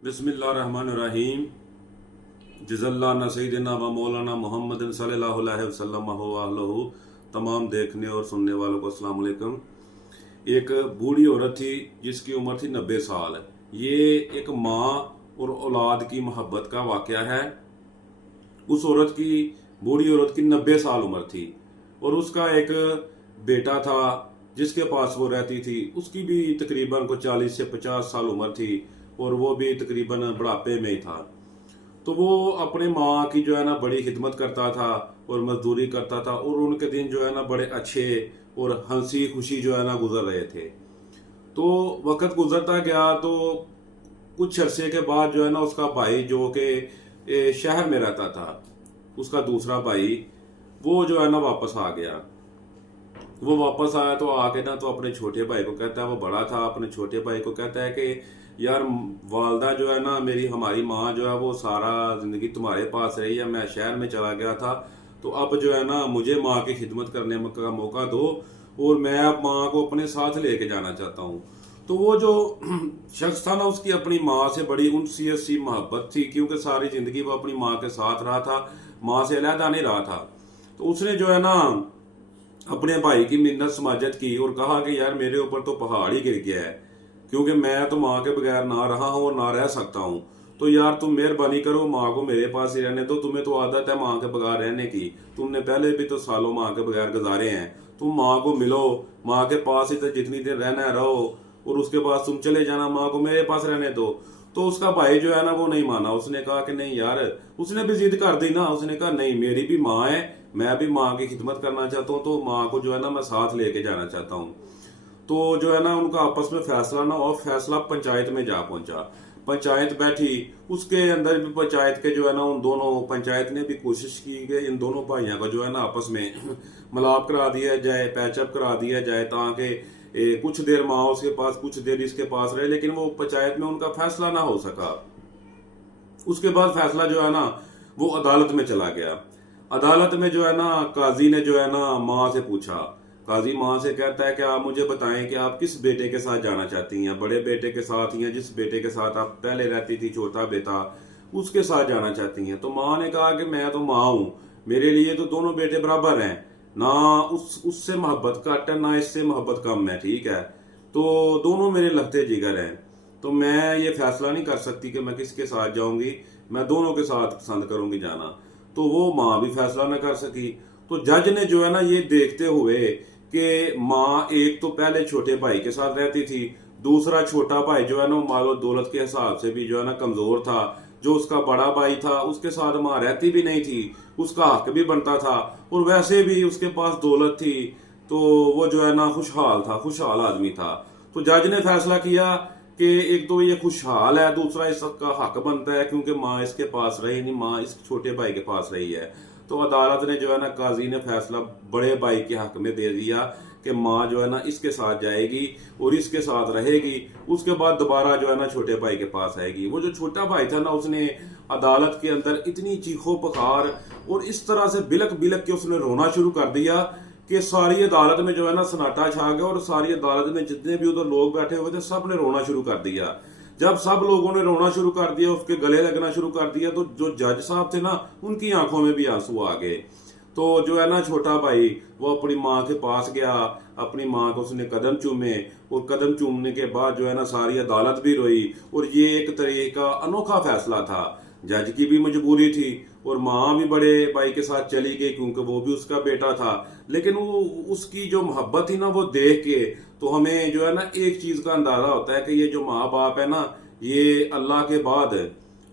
बिस्मिल्लाहिर्रहमानिर्रहीम। जज़ल्ला न सैयदना व मौलाना मोहम्मद सल्लल्लाहु अलैहि वसल्लम व अहलहु। तमाम देखने और सुनने वालों को अस्सलाम वालेकुम। एक बूढ़ी औरत थी जिसकी उम्र थी 90 साल। ये एक माँ और औलाद की मोहब्बत का वाक़या है। उस औरत की, बूढ़ी औरत की 90 साल उम्र थी और उसका एक बेटा था जिसके पास वो रहती थी। उसकी भी तकरीबन को 40 से 50 साल उम्र थी और वो भी तकरीबन बुढ़ापे में ही था। तो वो अपने माँ की जो है ना बड़ी खिदमत करता था और मजदूरी करता था और उनके दिन जो है ना बड़े अच्छे और हंसी खुशी जो है ना गुजर रहे थे। तो वक्त गुजरता गया तो कुछ अरसे के बाद जो है ना उसका भाई जो कि शहर में रहता था, उसका दूसरा भाई, वो जो है ना वापस आ गया। वो वापस आया तो आके ना तो अपने छोटे भाई को कहता है, वो बड़ा था, अपने छोटे भाई को कहता है कि यार वालदा जो है ना मेरी, हमारी माँ जो है वो सारा जिंदगी तुम्हारे पास रही है, मैं शहर में चला गया था, तो अब जो है ना मुझे माँ की खिदमत करने का मौका दो और मैं अब माँ को अपने साथ लेके जाना चाहता हूँ। तो वो जो शख्स था ना उसकी अपनी माँ से बड़ी उनसी सी मोहब्बत थी, क्योंकि सारी जिंदगी वो अपनी माँ के साथ रहा था, माँ से अलहदा नहीं रहा था। तो उसने जो है ना अपने भाई की मिन्नत समाजत की और कहा कि यार मेरे ऊपर तो पहाड़ ही गिर गया है, क्योंकि मैं तो माँ के बगैर ना रहा हूँ और ना रह सकता हूँ। तो यार तुम मेहरबानी करो, माँ को मेरे पास ही रहने दो, तुम्हें तो आदत है माँ के बगैर रहने की, तुमने पहले भी तो सालों माँ के बगैर गुजारे हैं, तुम माँ को मिलो, माँ के पास ही तो जितनी देर रहना है रहो और उसके बाद तुम चले जाना, माँ को मेरे पास रहने दो। तो उसका भाई जो है ना वो नहीं माना, उसने कहा कि नहीं यार, उसने भी जिद कर दी ना, उसने कहा नहीं मेरी भी माँ है, मैं भी माँ की खिदमत करना चाहता हूँ, तो माँ को जो है ना मैं साथ लेके जाना चाहता हूँ। तो जो है ना उनका आपस में फैसला ना, और फैसला पंचायत में जा पहुंचा। पंचायत बैठी, उसके अंदर भी पंचायत के जो है ना उन दोनों, पंचायत ने भी कोशिश की कि इन दोनों भाइयों को जो है ना आपस में मिलाप करा दिया जाए, पैचअप करा दिया जाए, ताकि कुछ देर माँ उसके पास कुछ देर इसके पास रहे, लेकिन वो पंचायत में उनका फैसला ना हो सका। उसके बाद फैसला जो है ना वो अदालत में चला गया। अदालत में जो है ना काजी ने जो है ना माँ से पूछा, काजी माँ से कहता है कि आप मुझे बताएं कि आप किस बेटे के साथ जाना चाहती हैं, बड़े बेटे के साथ या जिस बेटे के साथ आप पहले रहती थी, छोटा बेटा, उसके साथ जाना चाहती हैं। तो माँ ने कहा कि मैं तो माँ हूँ, मेरे लिए तो दोनों बेटे बराबर हैं, ना उससे मोहब्बत घट है ना इससे मोहब्बत कम है, ठीक है, तो दोनों मेरे लगते जिगर हैं, तो मैं ये फैसला नहीं कर सकती कि मैं किसके साथ जाऊंगी, मैं दोनों के साथ पसंद करूंगी जाना। तो वो माँ भी फैसला न कर सकी। तो जज ने जो है ना ये देखते हुए कि माँ एक तो पहले छोटे भाई के साथ रहती थी, दूसरा छोटा भाई जो है ना मालो दौलत के हिसाब से भी जो है ना कमजोर था, जो उसका बड़ा भाई था उसके साथ माँ रहती भी नहीं थी, उसका हक भी बनता था और वैसे भी उसके पास दौलत थी, तो वो जो है ना खुशहाल था, खुशहाल आदमी था। तो जज ने फैसला किया कि एक तो ये खुशहाल है, दूसरा इसका हक बनता है क्योंकि माँ इसके पास रही नहीं, माँ इस छोटे भाई के पास रही है। तो अदालत ने जो है ना, काजी ने फैसला बड़े भाई के हक में दे दिया कि माँ जो है ना इसके साथ जाएगी और इसके साथ रहेगी, उसके बाद दोबारा जो है ना छोटे भाई के पास आएगी। वो जो छोटा भाई था ना उसने अदालत के अंदर इतनी चीखो पुकार और इस तरह से बिलक बिलक के उसने रोना शुरू कर दिया कि सारी अदालत में जो है ना सन्नाटा छा गया और सारी अदालत में जितने भी उधर लोग बैठे हुए थे सब ने रोना शुरू कर दिया। जब सब लोगों ने रोना शुरू कर दिया, उसके गले लगना शुरू कर दिया, तो जो जज साहब थे ना उनकी आंखों में भी आंसू आ गए। तो जो है ना छोटा भाई वो अपनी माँ के पास गया, अपनी माँ को उसने कदम चूमे और कदम चूमने के बाद जो है ना सारी अदालत भी रोई और ये एक तरीके का अनोखा फैसला था। जज की भी मजबूरी थी और माँ भी बड़े भाई के साथ चली गई क्योंकि वो भी उसका बेटा था, लेकिन वो उसकी जो मोहब्बत थी ना वो देख के तो हमें जो है ना एक चीज का अंदाजा होता है कि ये जो माँ बाप है ना, ये अल्लाह के बाद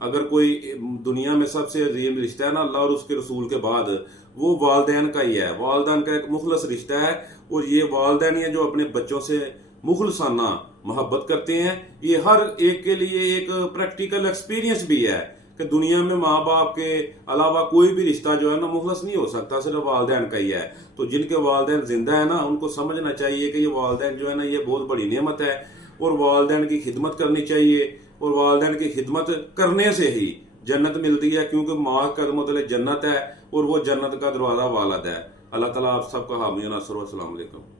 अगर कोई दुनिया में सबसे अजीम रिश्ता है ना अल्लाह और उसके रसूल के बाद, वो वालदैन का ही है। वालदैन का एक मुखलस रिश्ता है और ये वालदैन है जो अपने बच्चों से मुखलसाना मोहब्बत करते हैं। ये हर एक के लिए एक प्रैक्टिकल एक्सपीरियंस भी है कि दुनिया में माँ बाप के अलावा कोई भी रिश्ता जो है ना मुखलस नहीं हो सकता, सिर्फ वालदैन का ही है। तो जिनके वालदैन जिंदा है ना उनको समझना चाहिए कि ये वालदैन जो है ना ये बहुत बड़ी नेमत है और वालदैन की खिदमत करनी चाहिए और वालदैन की खिदमत करने से ही जन्नत मिलती है, क्योंकि माँ का मतलब जन्नत है और वो जन्नत का दरवाजा वालद है। अल्लाह ताला आप सबका हामी नासर। अस्सलाम वालेकुम।